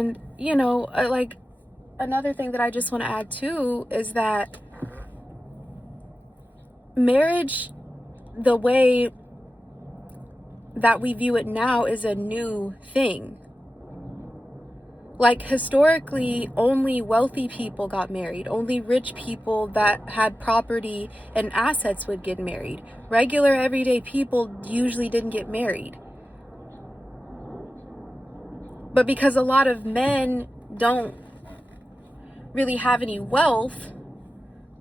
And, like another thing that I just want to add too is that marriage, the way that we view it now, is a new thing. Like historically, only wealthy people got married. Only rich people that had property and assets would get married. Regular everyday people usually didn't get married. But because a lot of men don't really have any wealth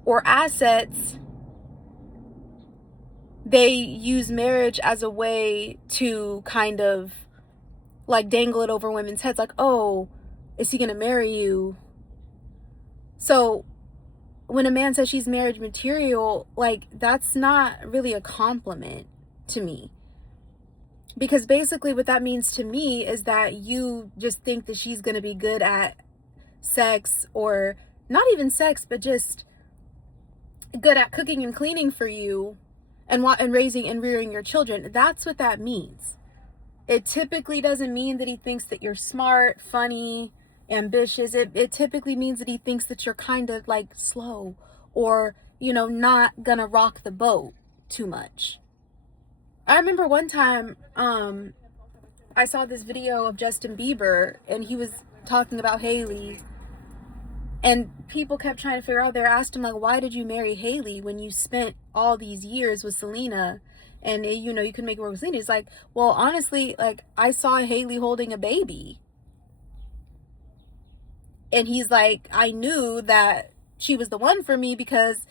or assets, they use marriage as a way to kind of like dangle it over women's heads, like, oh, is he gonna marry you? So when a man says she's marriage material, like, that's not really a compliment to me. Because basically what that means to me is that you just think that she's gonna be good at sex, or not even sex, but just good at cooking and cleaning for you and raising and rearing your children. That's what that means. It typically doesn't mean that he thinks that you're smart, funny, ambitious. It typically means that he thinks that you're kind of like slow, or, not gonna rock the boat too much. I remember one time, I saw this video of Justin Bieber, and he was talking about Hailey, and people kept trying to figure out, they asked him, like, why did you marry Hailey when you spent all these years with Selena? And, you could make it work with Selena. He's like, well, honestly, like, I saw Hailey holding a baby. And he's like, I knew that she was the one for me, because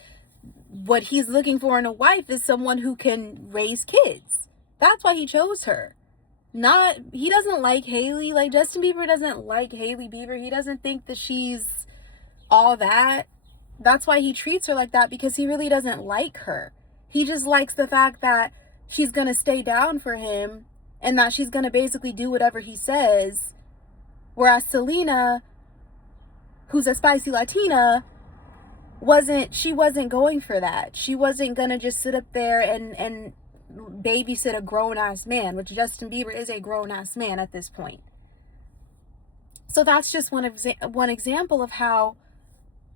what he's looking for in a wife is someone who can raise kids. That's why he chose her. He doesn't like Hailey. Like, Justin Bieber doesn't like Hailey Bieber. He doesn't think that she's all that. That's why he treats her like that, because he really doesn't like her. He just likes the fact that she's gonna stay down for him, and that she's gonna basically do whatever he says. Whereas Selena, who's a spicy Latina, wasn't going for that. She wasn't gonna just sit up there and babysit a grown-ass man, which Justin Bieber is a grown-ass man at this point. So that's just one example of how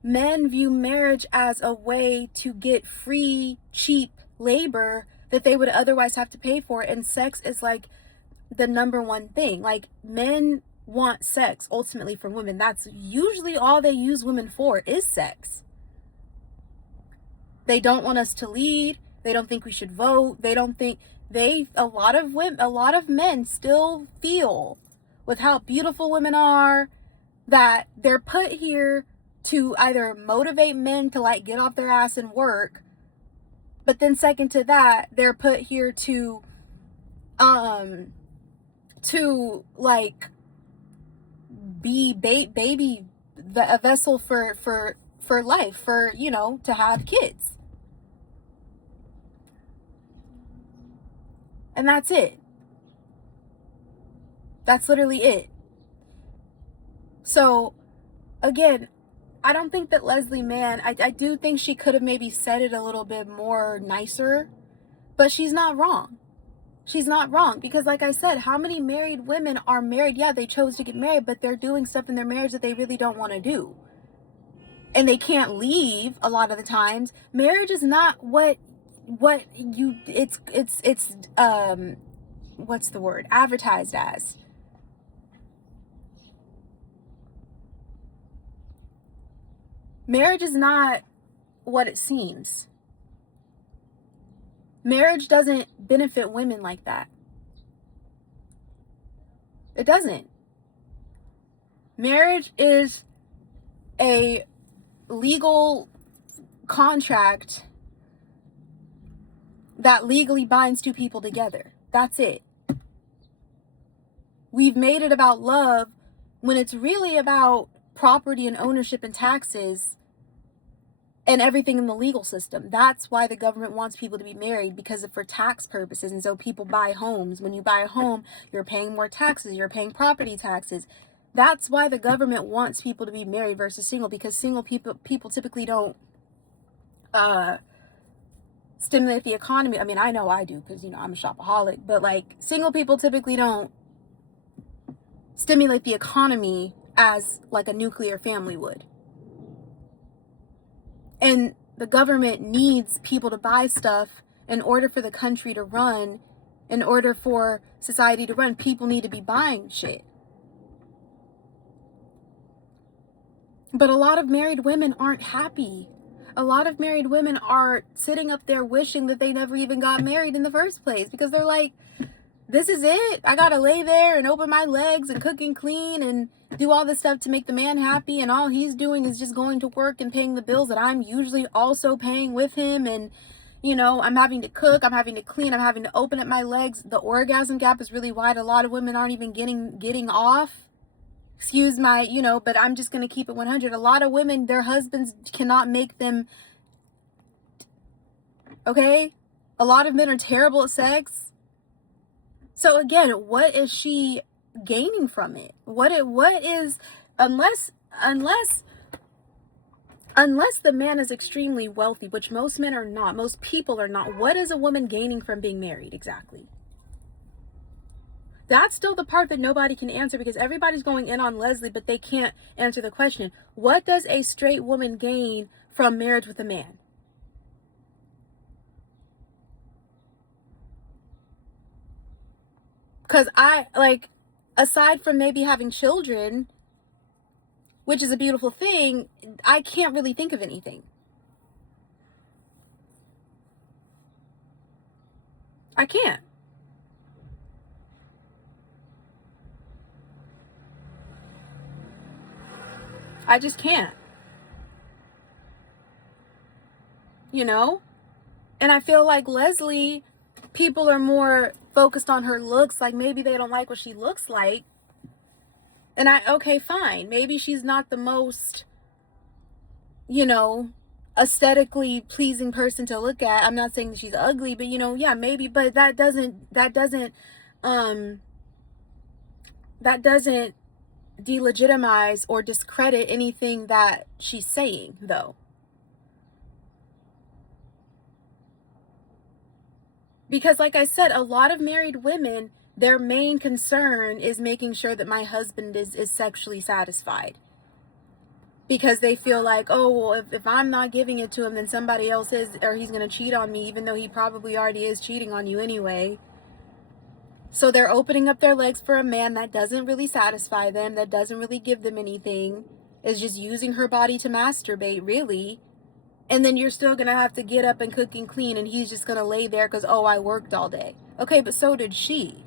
men view marriage as a way to get free, cheap labor that they would otherwise have to pay for. And sex is like the number one thing. Like, men want sex ultimately from women. That's usually all they use women for, is sex. They don't want us to lead. They don't think we should vote. They don't think a lot of men still feel, with how beautiful women are, that they're put here to either motivate men to like get off their ass and work, but then second to that, they're put here to like be a vessel for life, for, to have kids. And that's it. That's literally it. So again, I don't think that Leslie Mann, I do think she could have maybe said it a little bit more nicer, but she's not wrong. She's not wrong, because like I said, how many married women are married? Yeah, they chose to get married, but they're doing stuff in their marriage that they really don't want to do. And they can't leave a lot of the times. Marriage is not it's what's the word? Advertised as. Marriage is not what it seems. Marriage doesn't benefit women like that. It doesn't. Marriage is a legal contract that legally binds two people together. That's it. We've made it about love when it's really about property and ownership and taxes and everything in the legal system. That's why the government wants people to be married, because for tax purposes. And so people buy homes. When you buy a home, you're paying more taxes. You're paying property taxes. That's why the government wants people to be married versus single, because single people typically don't stimulate the economy. I mean, I know I do, because, I'm a shopaholic, but like, single people typically don't stimulate the economy as like a nuclear family would. And the government needs people to buy stuff in order for the country to run, in order for society to run. People need to be buying shit. But a lot of married women aren't happy. A lot of married women are sitting up there wishing that they never even got married in the first place, because they're like, this is it. I gotta lay there and open my legs and cook and clean and do all this stuff to make the man happy, and all he's doing is just going to work and paying the bills that I'm usually also paying with him. And you know, I'm having to cook, I'm having to clean, I'm having to open up my legs. The orgasm gap is really wide. A lot of women aren't even getting off. Excuse my, you know, but I'm just going to keep it 100. A lot of women, their husbands cannot make them, okay? A lot of men are terrible at sex. So again, what is she gaining from it? What is, unless the man is extremely wealthy, which most men are not, most people are not, what is a woman gaining from being married exactly? That's still the part that nobody can answer, because everybody's going in on Leslie, but they can't answer the question. What does a straight woman gain from marriage with a man? Because aside from maybe having children, which is a beautiful thing, I can't really think of anything. I can't. I just can't. You know? And I feel like Leslie, people are more focused on her looks. Like maybe they don't like what she looks like. And okay, fine. Maybe she's not the most, you know, aesthetically pleasing person to look at. I'm not saying that she's ugly, but you know, yeah, maybe, but that doesn't delegitimize or discredit anything that she's saying, though. Because like I said, a lot of married women, their main concern is making sure that my husband is sexually satisfied. Because they feel like, oh, well, if I'm not giving it to him, then somebody else is, or he's going to cheat on me, even though he probably already is cheating on you anyway. So they're opening up their legs for a man that doesn't really satisfy them, that doesn't really give them anything, is just using her body to masturbate, really. And then you're still going to have to get up and cook and clean, and he's just going to lay there because, oh, I worked all day. Okay, but so did she.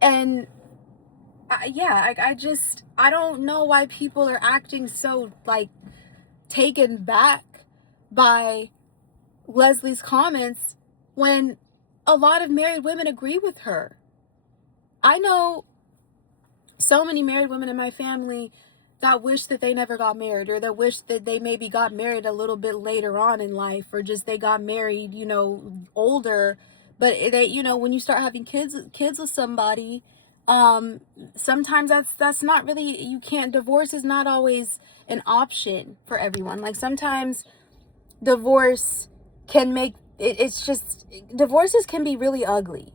And I don't know why people are acting so like taken back by Leslie's comments when a lot of married women agree with her. I know so many married women in my family that wish that they never got married, or that wish that they maybe got married a little bit later on in life, or just they got married, you know, older. But they, you know, when you start having kids with somebody, sometimes that's not really, you can't, divorce is not always an option for everyone. Like sometimes divorce can make it's just, divorces can be really ugly.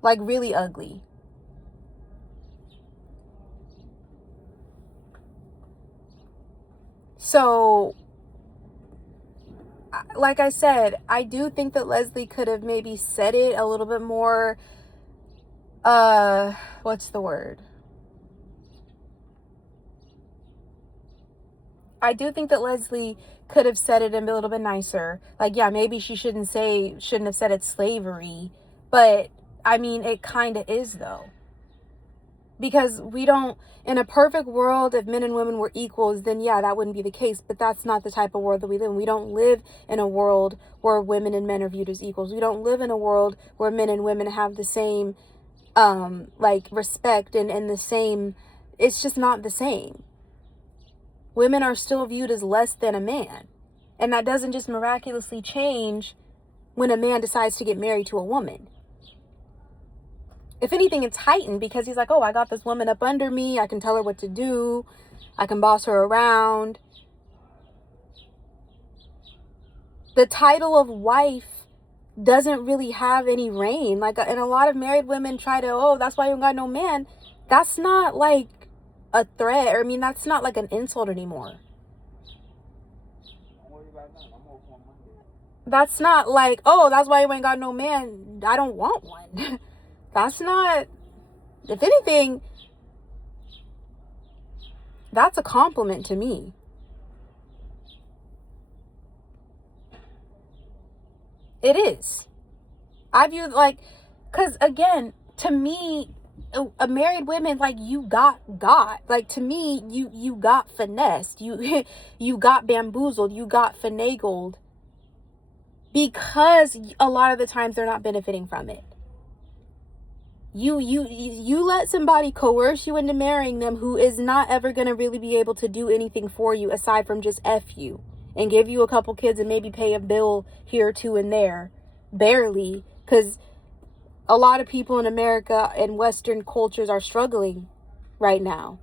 Like really ugly. So, like I said, I do think that Leslie could have maybe said it a little bit more, what's the word? I do think that Leslie could have said it a little bit nicer. Like, yeah, maybe she shouldn't have said it's slavery, but I mean, it kind of is though. Because we don't, in a perfect world, if men and women were equals, then yeah, that wouldn't be the case. But that's not the type of world that we live in. We don't live in a world where women and men are viewed as equals. We don't live in a world where men and women have the same, like, respect and the same, it's just not the same. Women are still viewed as less than a man. And that doesn't just miraculously change when a man decides to get married to a woman. If anything, it's heightened because he's like, oh, I got this woman up under me. I can tell her what to do. I can boss her around. The title of wife doesn't really have any reign. Like, and a lot of married women try to, oh, that's why you don't got no man. That's not like a threat, or I mean, that's not like an insult anymore. That's not like, oh, that's why you ain't got no man. I don't want one. That's not, if anything, that's a compliment to me. It is. I view like, because again, to me, a married women, like, you got like, to me, you got finessed, you got bamboozled, you got finagled, because a lot of the times they're not benefiting from it. You let somebody coerce you into marrying them who is not ever going to really be able to do anything for you aside from just F you and give you a couple kids and maybe pay a bill here, two, and there, barely, because a lot of people in America and Western cultures are struggling right now.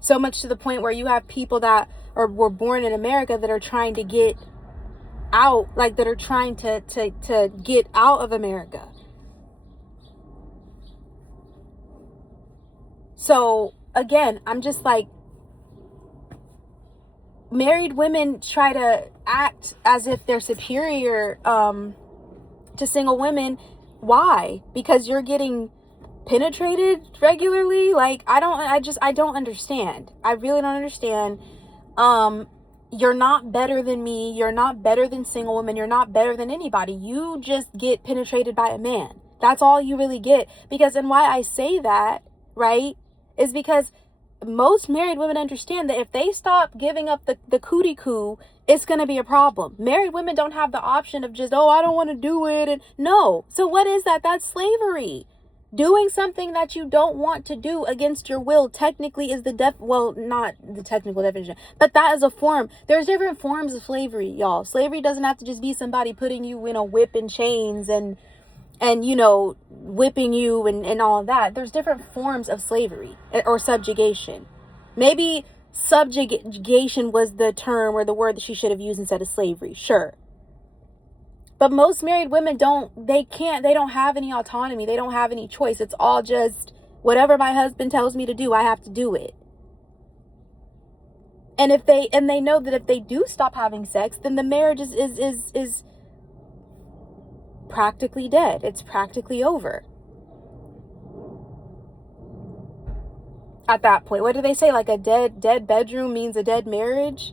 So much to the point where you have people that were born in America that are trying to get out, like, that are trying to get out of America. So again, I'm just like, married women try to act as if they're superior to single women. Why? Because you're getting penetrated regularly? Like, I don't understand. I really don't understand. You're not better than me. You're not better than single women. You're not better than anybody. You just get penetrated by a man. That's all you really get. Because, and why I say that, right, is because most married women understand that if they stop giving up the cootie coo, it's going to be a problem. Married women don't have the option of just, oh, I don't want to do it. And no. So what is that? That's slavery. Doing something that you don't want to do against your will technically is well, not the technical definition, but that is a form. There's different forms of slavery, y'all. Slavery doesn't have to just be somebody putting you in a whip and chains and you know, whipping you and all of that. There's different forms of slavery or subjugation. Maybe subjugation was the term or the word that she should have used instead of slavery. Sure. But most married women they don't have any autonomy. They don't have any choice. It's all just whatever my husband tells me to do, I have to do it. And they know that if they do stop having sex, then the marriage is practically dead. It's practically over. At that point, what do they say? Like, a dead bedroom means a dead marriage?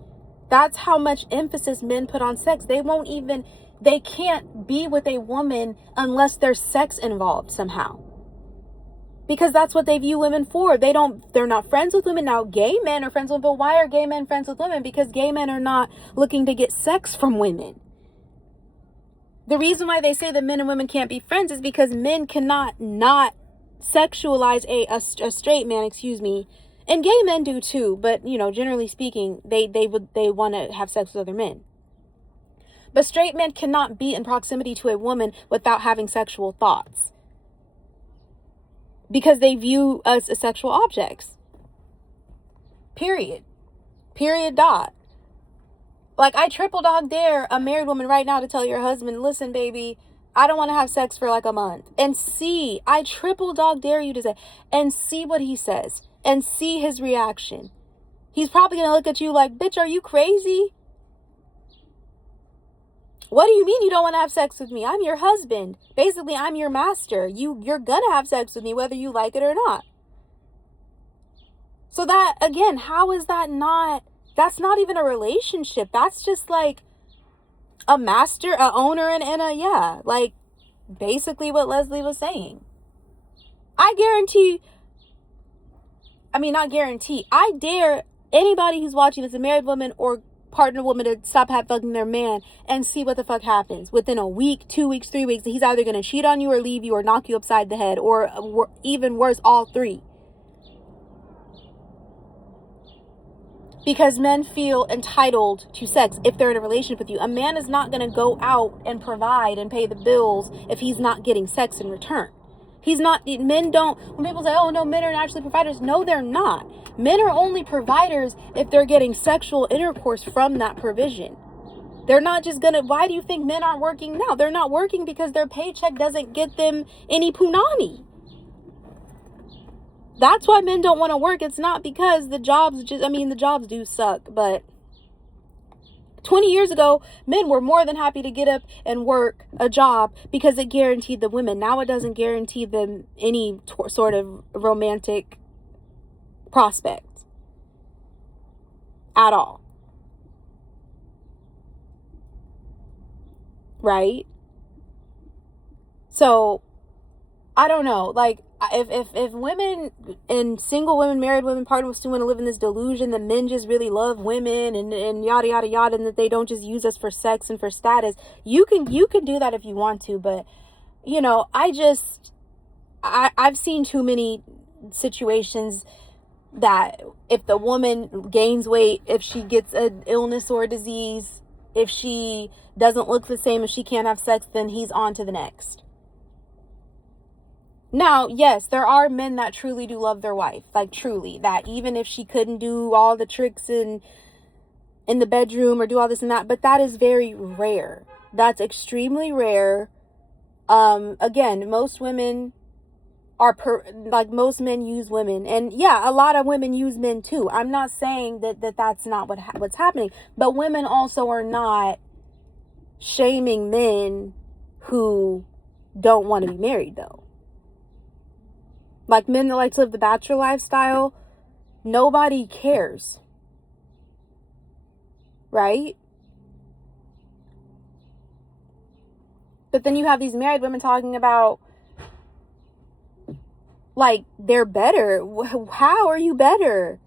That's how much emphasis men put on sex. They can't be with a woman unless there's sex involved somehow. Because that's what they view women for. They're not friends with women. Now, gay men are friends with women, but why are gay men friends with women? Because gay men are not looking to get sex from women. The reason why they say that men and women can't be friends is because men cannot not sexualize a straight man, and gay men do too, but you know, generally speaking, they want to have sex with other men. But straight men cannot be in proximity to a woman without having sexual thoughts, because they view us as sexual objects. Period. Dot. Like, I triple dog dare a married woman right now to tell your husband, listen, baby, I don't want to have sex for like a month. And I triple dog dare you to say, and see what he says, and see his reaction. He's probably going to look at you like, bitch, are you crazy? What do you mean you don't want to have sex with me? I'm your husband. Basically, I'm your master. You're going to have sex with me whether you like it or not. So that, again, how is that not, that's not even a relationship. That's just like a master, a owner, and like basically what Leslie was saying. I dare anybody who's watching this, a married woman or partner woman, to stop fucking their man and see what the fuck happens. Within a week, 2 weeks, 3 weeks, he's either going to cheat on you or leave you or knock you upside the head, or even worse, all three. Because men feel entitled to sex if they're in a relationship with you. A man is not going to go out and provide and pay the bills if he's not getting sex in return. Men don't, when people say, oh no, men are naturally providers. No, they're not. Men are only providers if they're getting sexual intercourse from that provision. They're not just gonna, why do you think men aren't working now? They're not working because their paycheck doesn't get them any punani. That's why men don't want to work. It's not because the jobs the jobs do suck, but 20 years ago, men were more than happy to get up and work a job because it guaranteed the women. Now it doesn't guarantee them any sort of romantic prospect at all. Right? So, I don't know. Like, if women and single women, married women, partners still want to live in this delusion that men just really love women and yada yada yada, and that they don't just use us for sex and for status, you can do that if you want to. But I've seen too many situations that if the woman gains weight, if she gets an illness or a disease, if she doesn't look the same, if she can't have sex, then he's on to the next. Now, yes, there are men that truly do love their wife, like truly, that even if she couldn't do all the tricks in the bedroom or do all this and that, but that is very rare. That's extremely rare. Again, most women are most men use women, and yeah, a lot of women use men too. I'm not saying that's not what's happening, but women also are not shaming men who don't want to be married though. Like men that like to live the bachelor lifestyle, nobody cares. Right? But then you have these married women talking about, like, they're better. How are you better?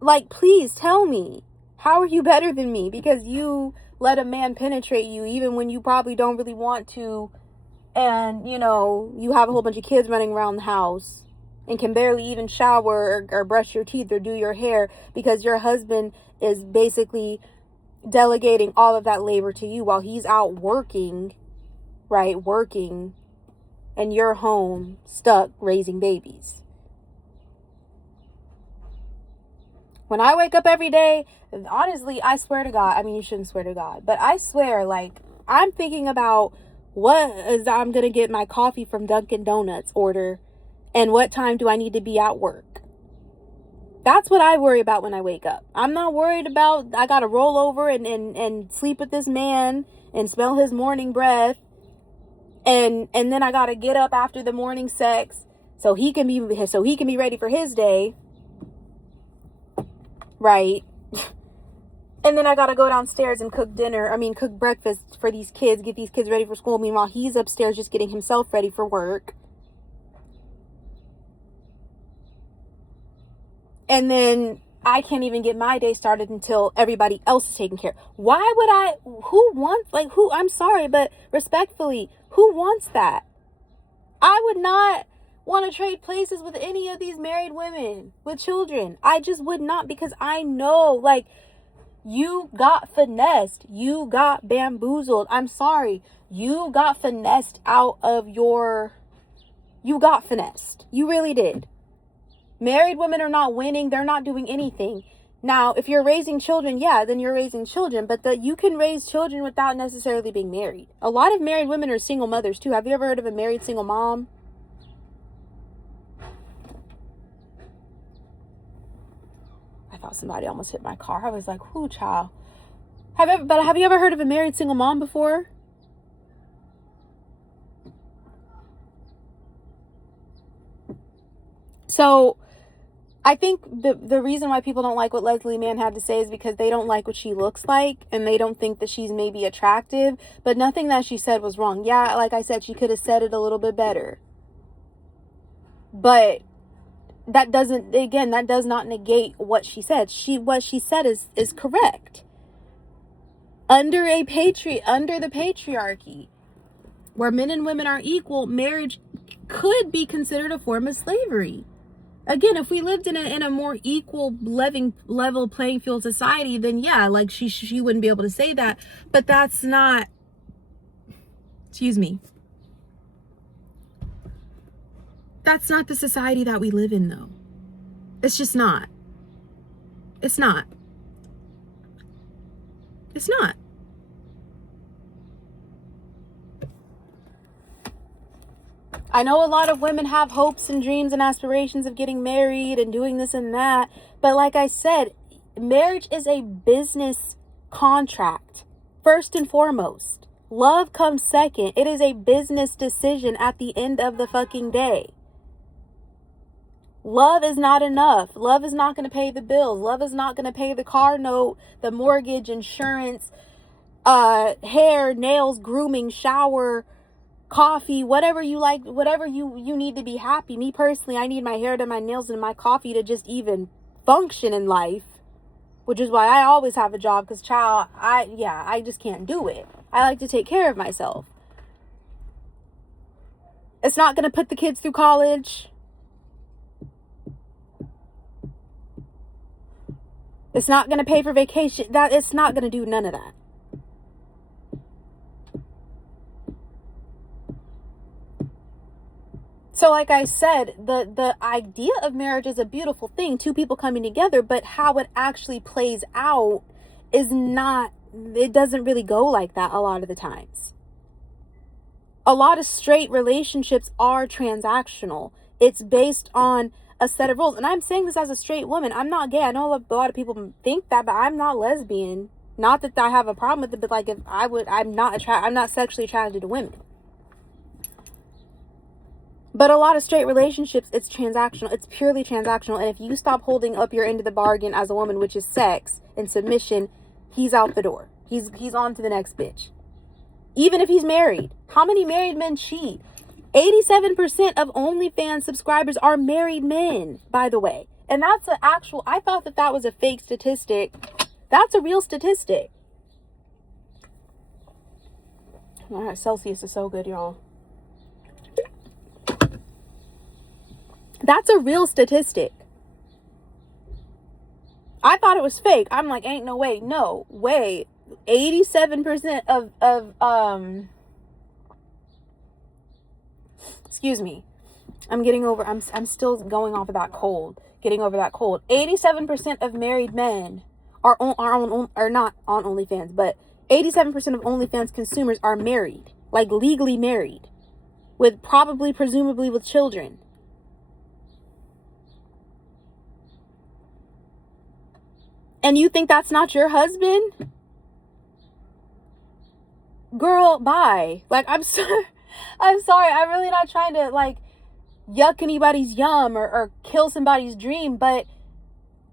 Like, please tell me. How are you better than me? Because you let a man penetrate you even when you probably don't really want to. And, you have a whole bunch of kids running around the house and can barely even shower or brush your teeth or do your hair because your husband is basically delegating all of that labor to you while he's out working, right? Working, and you're home stuck raising babies. When I wake up every day, honestly, I swear to God, you shouldn't swear to God, but I swear, like, I'm thinking about I'm going to get my coffee from Dunkin' Donuts order, and what time do I need to be at work? That's what I worry about when I wake up. I'm not worried about, I got to roll over and sleep with this man and smell his morning breath. And then I got to get up after the morning sex so he can be ready for his day. Right? And then I got to go downstairs and cook breakfast for these kids, get these kids ready for school. Meanwhile, he's upstairs just getting himself ready for work. And then I can't even get my day started until everybody else is taken care of. I'm sorry, but respectfully, who wants that? I would not want to trade places with any of these married women with children. I just would not, because I know, like, you got finessed. You got bamboozled. I'm sorry. You got finessed you got finessed. You really did. Married women are not winning. They're not doing anything. Now, if you're raising children, yeah, then you're raising children. But you can raise children without necessarily being married. A lot of married women are single mothers too. Have you ever heard of a married single mom? I thought somebody almost hit my car. I was like, "Whoo, child." Have you ever heard of a married single mom before? So, I think the reason why people don't like what Leslie Mann had to say is because they don't like what she looks like, and they don't think that she's maybe attractive. But nothing that she said was wrong. Yeah, like I said, she could have said it a little bit better. But that does not negate what she said. What she said is correct. Under the patriarchy, where men and women are equal, marriage could be considered a form of slavery. Again, if we lived in a more equal level playing field society, then yeah, like she wouldn't be able to say that. But that's not, excuse me, that's not the society that we live in, though. It's just not. It's not. It's not. I know a lot of women have hopes and dreams and aspirations of getting married and doing this and that. But like I said, marriage is a business contract, first and foremost. Love comes second. It is a business decision at the end of the fucking day. Love is not enough. Love is not going to pay the bills. Love is not going to pay the car note, the mortgage, insurance, hair, nails, grooming, shower, coffee, whatever you like, whatever you need to be happy. Me personally, I need my hair done, my nails, and my coffee to just even function in life, which is why I always have a job, because child, I just can't do it. I like to take care of myself. It's not going to put the kids through college. It's not going to pay for vacation. It's not going to do none of that. So like I said, the idea of marriage is a beautiful thing, two people coming together, but how it actually plays out is not, it doesn't really go like that a lot of the times. A lot of straight relationships are transactional. It's based on a set of rules. And I'm saying this as a straight woman. I'm not gay. I know a lot of people think that, but I'm not lesbian. Not that I have a problem with it, but like if I'm not sexually attracted to women. But a lot of straight relationships, it's transactional. It's purely transactional. And if you stop holding up your end of the bargain as a woman, which is sex and submission, he's out the door. He's on to the next bitch. Even if he's married. How many married men cheat? 87% of OnlyFans subscribers are married men, by the way. And that's an actual, I thought that was a fake statistic. That's a real statistic. All right, Celsius is so good, y'all. That's a real statistic. I thought it was fake. I'm like, ain't no way. No way. 87% of excuse me. I'm still going off of that cold. Getting over that cold. 87% of married men are not on OnlyFans, but 87% of OnlyFans consumers are married, like legally married, with presumably with children. And you think that's not your husband? Girl, bye. Like, I'm sorry. I'm really not trying to, like, yuck anybody's yum or kill somebody's dream, but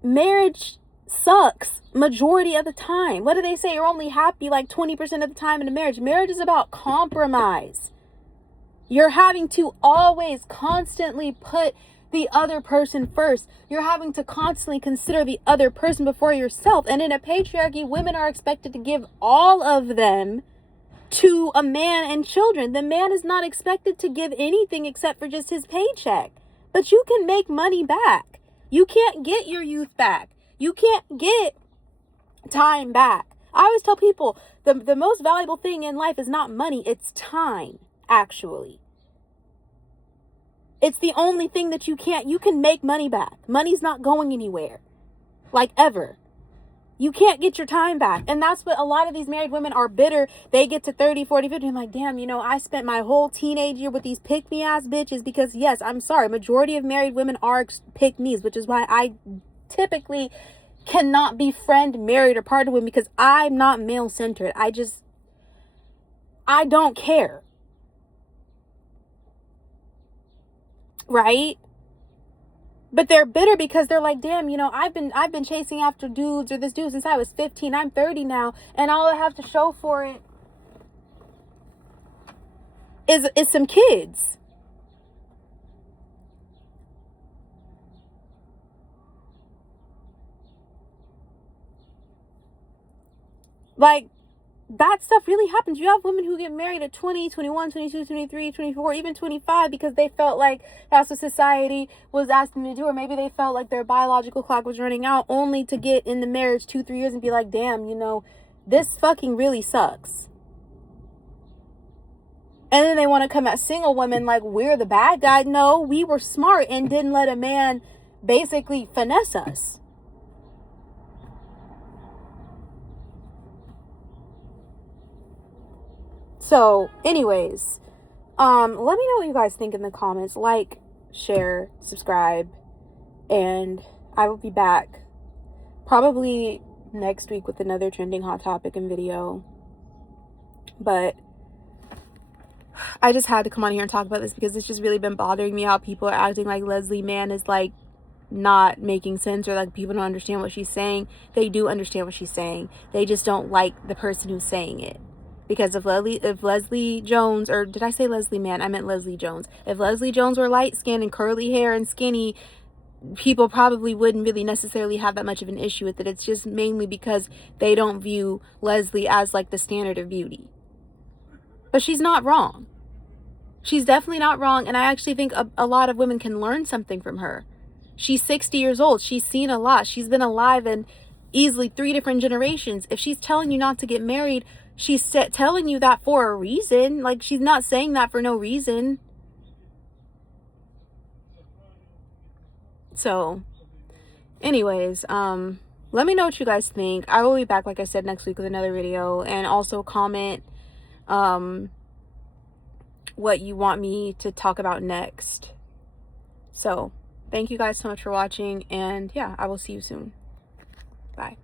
marriage sucks majority of the time. What do they say? You're only happy like 20% of the time in a marriage. Marriage is about compromise. You're having to always constantly put the other person first. You're having to constantly consider the other person before yourself. And in a patriarchy, women are expected to give all of them to a man and children. The man is not expected to give anything except for just his paycheck. But you can make money back. You can't get your youth back. You can't get time back. I always tell people the most valuable thing in life is not money, it's time, actually. It's the only thing that you can make money back. Money's not going anywhere. Like ever. You can't get your time back. And that's what a lot of these married women are bitter. They get to 30, 40, 50. I'm like, damn, I spent my whole teenage year with these pick-me-ass bitches because, yes, I'm sorry. Majority of married women are pick-me's, which is why I typically cannot befriend married or partnered women because I'm not male-centered. I don't care. Right? But they're bitter because they're like, damn, I've been chasing after dudes or this dude since I was 15. I'm 30 now, and all I have to show for it is some kids. Like, that stuff really happens. You have women who get married at 20, 21, 22, 23, 24, even 25 because they felt like that's what society was asking them to do. Or maybe they felt like their biological clock was running out, only to get in the marriage 2-3 years and be like, damn, this fucking really sucks. And then they want to come at single women like we're the bad guy. No, we were smart and didn't let a man basically finesse us. So anyways, let me know what you guys think in the comments. Like, share, subscribe, and I will be back probably next week with another trending hot topic and video. But I just had to come on here and talk about this because it's just really been bothering me how people are acting like Leslie Mann is like not making sense, or like people don't understand what she's saying. They do understand what she's saying. They just don't like the person who's saying it. Because if Leslie Jones, or did I say Leslie Mann? I meant Leslie Jones. If Leslie Jones were light skinned and curly hair and skinny, people probably wouldn't really necessarily have that much of an issue with it. It's just mainly because they don't view Leslie as like the standard of beauty. But she's not wrong. She's definitely not wrong. And I actually think a lot of women can learn something from her. She's 60 years old. She's seen a lot. She's been alive in easily 3 different generations. If she's telling you not to get married, she's telling you that for a reason. Like, she's not saying that for no reason. So, anyways, let me know what you guys think. I will be back, like I said, next week with another video. And also comment what you want me to talk about next. So, thank you guys so much for watching. And yeah, I will see you soon. Bye.